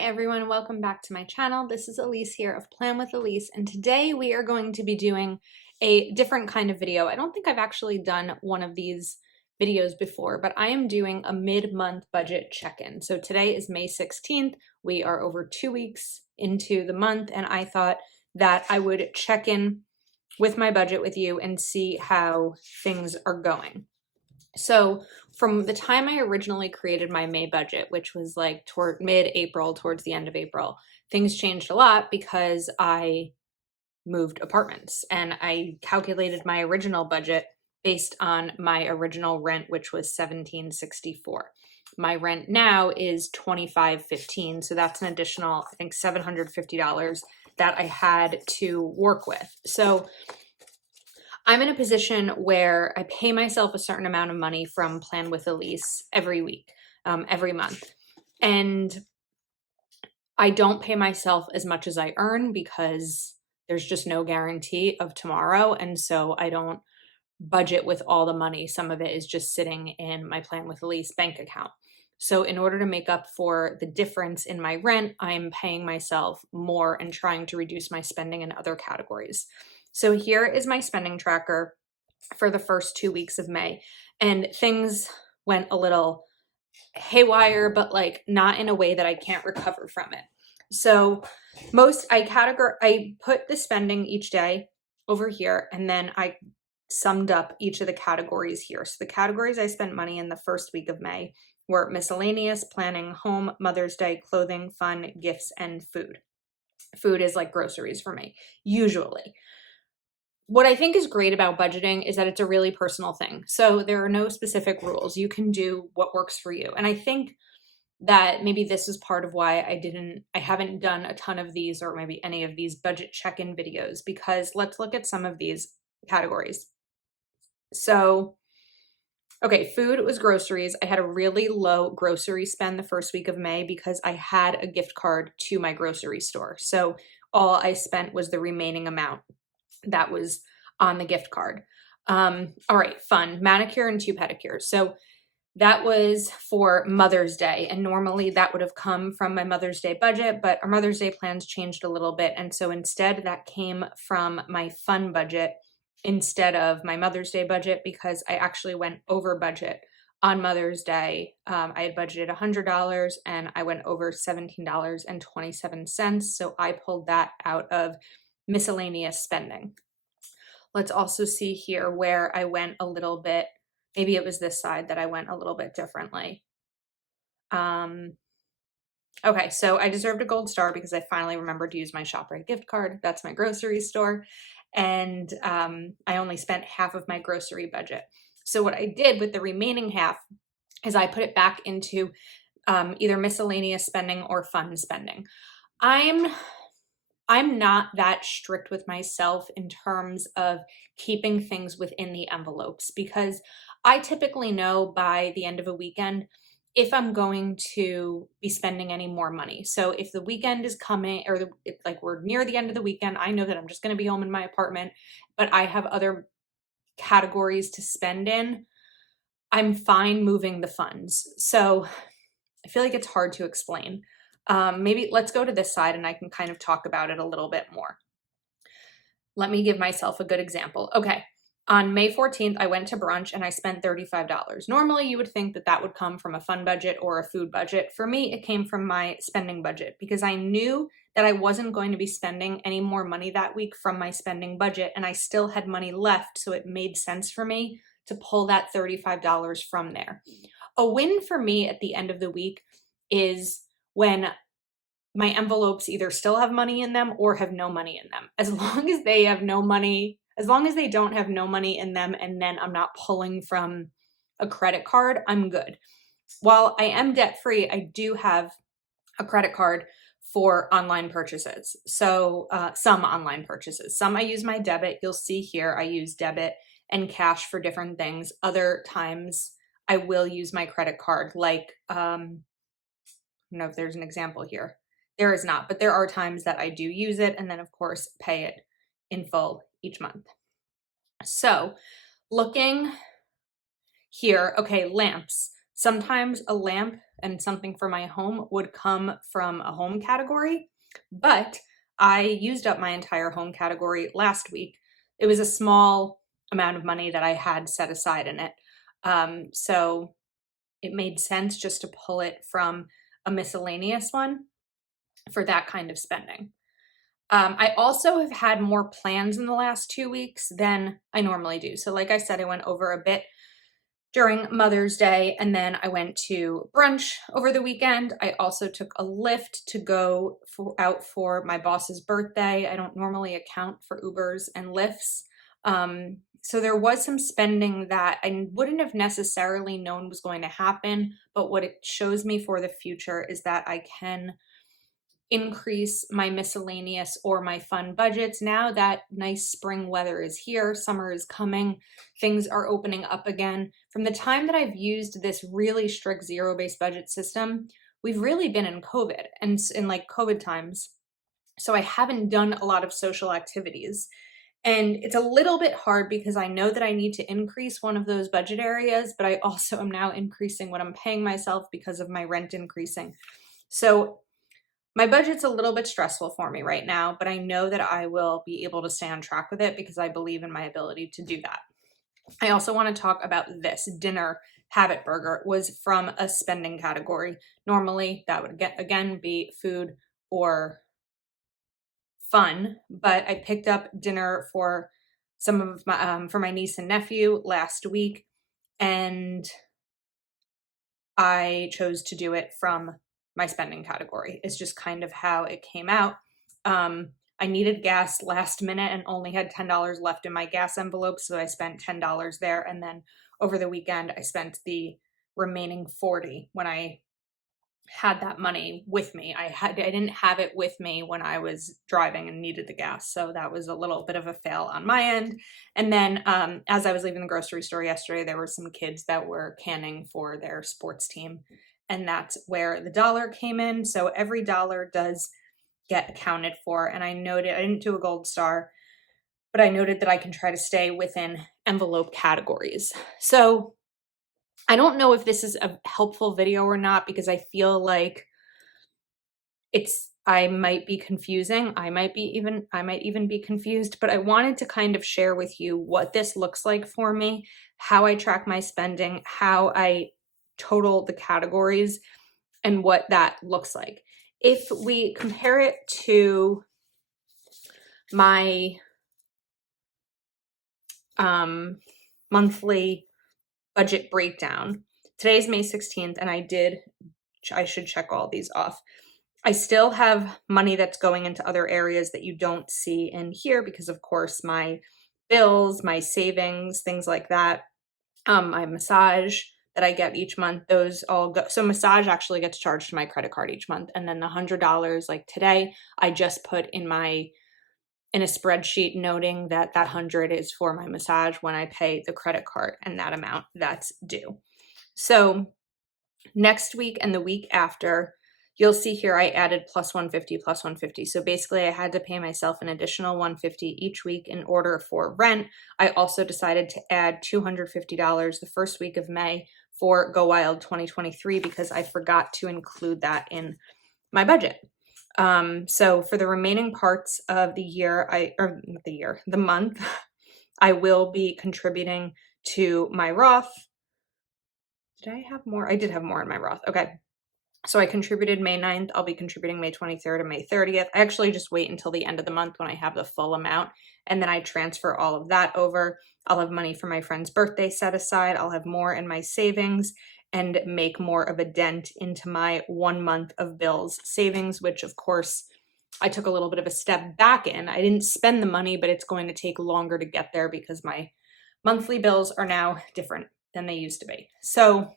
everyone, welcome back to my channel. This is Elise here of Plan with Elise, and today we are going to be doing a different kind of video. I don't think I've actually done one of these videos before, but I am doing a mid-month budget check-in. So today is May 16th. We are over 2 weeks into the month, and I thought that I would check in with my budget with you and see how things are going. So from the time I originally created my May budget, which was like toward mid-April, towards the end of April, things changed a lot because I moved apartments and I calculated my original budget based on my original rent, which was $17.64. My rent now is $25.15, so that's an additional, I think, $750 that I had to work with. So I'm in a position where I pay myself a certain amount of money from Plan with Elise every week, every month. And I don't pay myself as much as I earn because there's just no guarantee of tomorrow. And so I don't budget with all the money. Some of it is just sitting in my Plan with Elise bank account. So in order to make up for the difference in my rent, I'm paying myself more and trying to reduce my spending in other categories. So here is my spending tracker for the first 2 weeks of May, and things went a little haywire, but like not in a way that I can't recover from it. So I put the spending each day over here, and then I summed up each of the categories here. So the categories I spent money in the first week of May were miscellaneous, planning, home, Mother's Day, clothing, fun, gifts, and food. Food is like groceries for me, usually. What I think is great about budgeting is that it's a really personal thing. So there are no specific rules. You can do what works for you. And I think that maybe this is part of why I haven't done a ton of these or maybe any of these budget check-in videos, because let's look at some of these categories. So, okay, food was groceries. I had a really low grocery spend the first week of May because I had a gift card to my grocery store. So all I spent was the remaining amount that was on the gift card. All right, fun, manicure and 2 pedicures. So that was for Mother's Day, and normally that would have come from my Mother's Day budget, but our Mother's Day plans changed a little bit, and so instead that came from my fun budget instead of my Mother's Day budget, because I actually went over budget on Mother's Day. I had budgeted $100 and I went over $17.27, so I pulled that out of miscellaneous spending. Let's also see here where I went a little bit, maybe it was this side that I went a little bit differently. Okay, so I deserved a gold star because I finally remembered to use my ShopRite gift card. That's my grocery store. And I only spent half of my grocery budget. So what I did with the remaining half is I put it back into either miscellaneous spending or fun spending. I'm not that strict with myself in terms of keeping things within the envelopes, because I typically know by the end of a weekend if I'm going to be spending any more money. So if the weekend is coming, or like we're near the end of the weekend, I know that I'm just going to be home in my apartment, but I have other categories to spend in, I'm fine moving the funds. So I feel like it's hard to explain. Maybe let's go to this side and I can kind of talk about it a little bit more. Let me give myself a good example. Okay, on May 14th, I went to brunch and I spent $35. Normally, you would think that that would come from a fun budget or a food budget. For me, it came from my spending budget because I knew that I wasn't going to be spending any more money that week from my spending budget, and I still had money left, so it made sense for me to pull that $35 from there. A win for me at the end of the week is when my envelopes either still have money in them or have no money in them. As long as they have no money, as long as they don't have no money in them and then I'm not pulling from a credit card, I'm good. While I am debt-free, I do have a credit card for online purchases. So some online purchases. Some I use my debit. You'll see here I use debit and cash for different things. Other times I will use my credit card, like I don't know if there's an example here. There is not, but there are times that I do use it, and then of course pay it in full each month. So looking here, okay, lamps. Sometimes a lamp and something for my home would come from a home category, but I used up my entire home category last week. It was a small amount of money that I had set aside in it. So it made sense just to pull it from a miscellaneous one for that kind of spending. I also have had more plans in the last 2 weeks than I normally do. So like I said, I went over a bit during Mother's Day, and then I went to brunch over the weekend. I also took a Lyft to go out for my boss's birthday. I don't normally account for Ubers and Lyfts. So there was some spending that I wouldn't have necessarily known was going to happen, but what it shows me for the future is that I can increase my miscellaneous or my fun budgets now that nice spring weather is here, summer is coming, things are opening up again. From the time that I've used this really strict zero-based budget system, we've really been in COVID and in like COVID times. So I haven't done a lot of social activities. And it's a little bit hard because I know that I need to increase one of those budget areas, but I also am now increasing what I'm paying myself because of my rent increasing. So my budget's a little bit stressful for me right now, but I know that I will be able to stay on track with it because I believe in my ability to do that. I also want to talk about this dinner habit burger was from a spending category. Normally that would again be food or fun, but I picked up dinner for some of my for my niece and nephew last week, and I chose to do it from my spending category. It's just kind of how it came out. I needed gas last minute and only had $10 left in my gas envelope, so I spent $10 there. And then over the weekend, I spent the remaining 40 when I had that money with me. I didn't have it with me when I was driving and needed the gas, so that was a little bit of a fail on my end. And then as I was leaving the grocery store yesterday, there were some kids that were canning for their sports team, and that's where the dollar came in. So every dollar does get accounted for, and I noted I didn't do a gold star, but I noted that I can try to stay within envelope categories. So I don't know if this is a helpful video or not because I feel like I might be confusing. I might even be confused, but I wanted to kind of share with you what this looks like for me, how I track my spending, how I total the categories, and what that looks like. If we compare it to my monthly budget breakdown. Today's May 16th, and I should check all these off. I still have money that's going into other areas that you don't see in here because, of course, my bills, my savings, things like that, my massage that I get each month, those all go. So massage actually gets charged to my credit card each month. And then the $100, like today, I just put in a spreadsheet noting that that 100 is for my massage when I pay the credit card and that amount that's due. So next week and the week after, you'll see here I added plus 150, plus 150. So basically I had to pay myself an additional 150 each week in order for rent. I also decided to add $250 the first week of May for Go Wild 2023 because I forgot to include that in my budget. So for the remaining parts of the year, the month, I will be contributing to my Roth. Did I have more? I did have more in my Roth. Okay. So I contributed May 9th. I'll be contributing May 23rd and May 30th. I actually just wait until the end of the month when I have the full amount, and then I transfer all of that over. I'll have money for my friend's birthday set aside. I'll have more in my savings and make more of a dent into my 1 month of bills savings, which of course I took a little bit of a step back in. I didn't spend the money, but it's going to take longer to get there because my monthly bills are now different than they used to be. So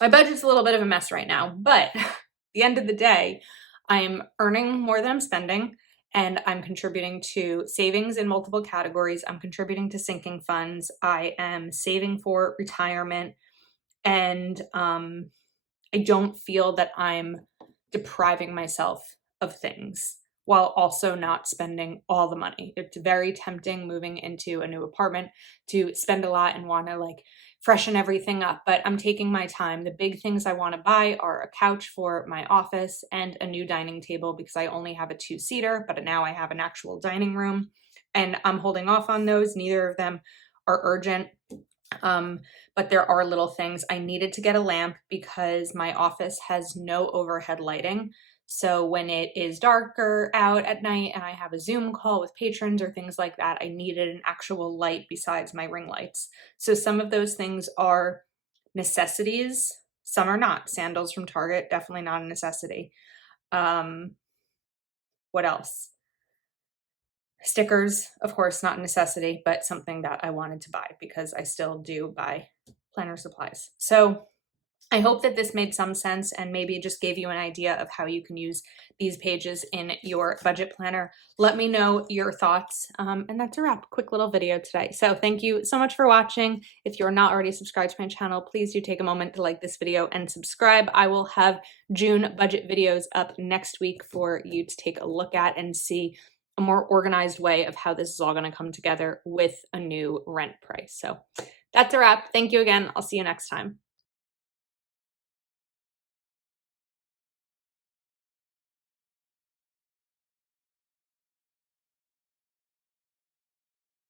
my budget's a little bit of a mess right now, but at the end of the day, I'm earning more than I'm spending, and I'm contributing to savings in multiple categories. I'm contributing to sinking funds. I am saving for retirement, and I don't feel that I'm depriving myself of things while also not spending all the money. It's very tempting moving into a new apartment to spend a lot and want to like freshen everything up, but I'm taking my time. The big things I want to buy are a couch for my office and a new dining table because I only have a 2-seater, but now I have an actual dining room, and I'm holding off on those. Neither of them are urgent. But there are little things. I needed to get a lamp because my office has no overhead lighting. So when it is darker out at night and I have a Zoom call with patrons or things like that, I needed an actual light besides my ring lights. So some of those things are necessities, some are not. Sandals from Target, definitely not a necessity. What else? Stickers, of course, not a necessity, but something that I wanted to buy because I still do buy planner supplies. So I hope that this made some sense and maybe just gave you an idea of how you can use these pages in your budget planner. Let me know your thoughts. And that's a wrap. Quick little video today. So thank you so much for watching. If you're not already subscribed to my channel, please do take a moment to like this video and subscribe. I will have June budget videos up next week for you to take a look at and see a more organized way of how this is all going to come together with a new rent price. So that's a wrap. Thank you again. I'll see you next time.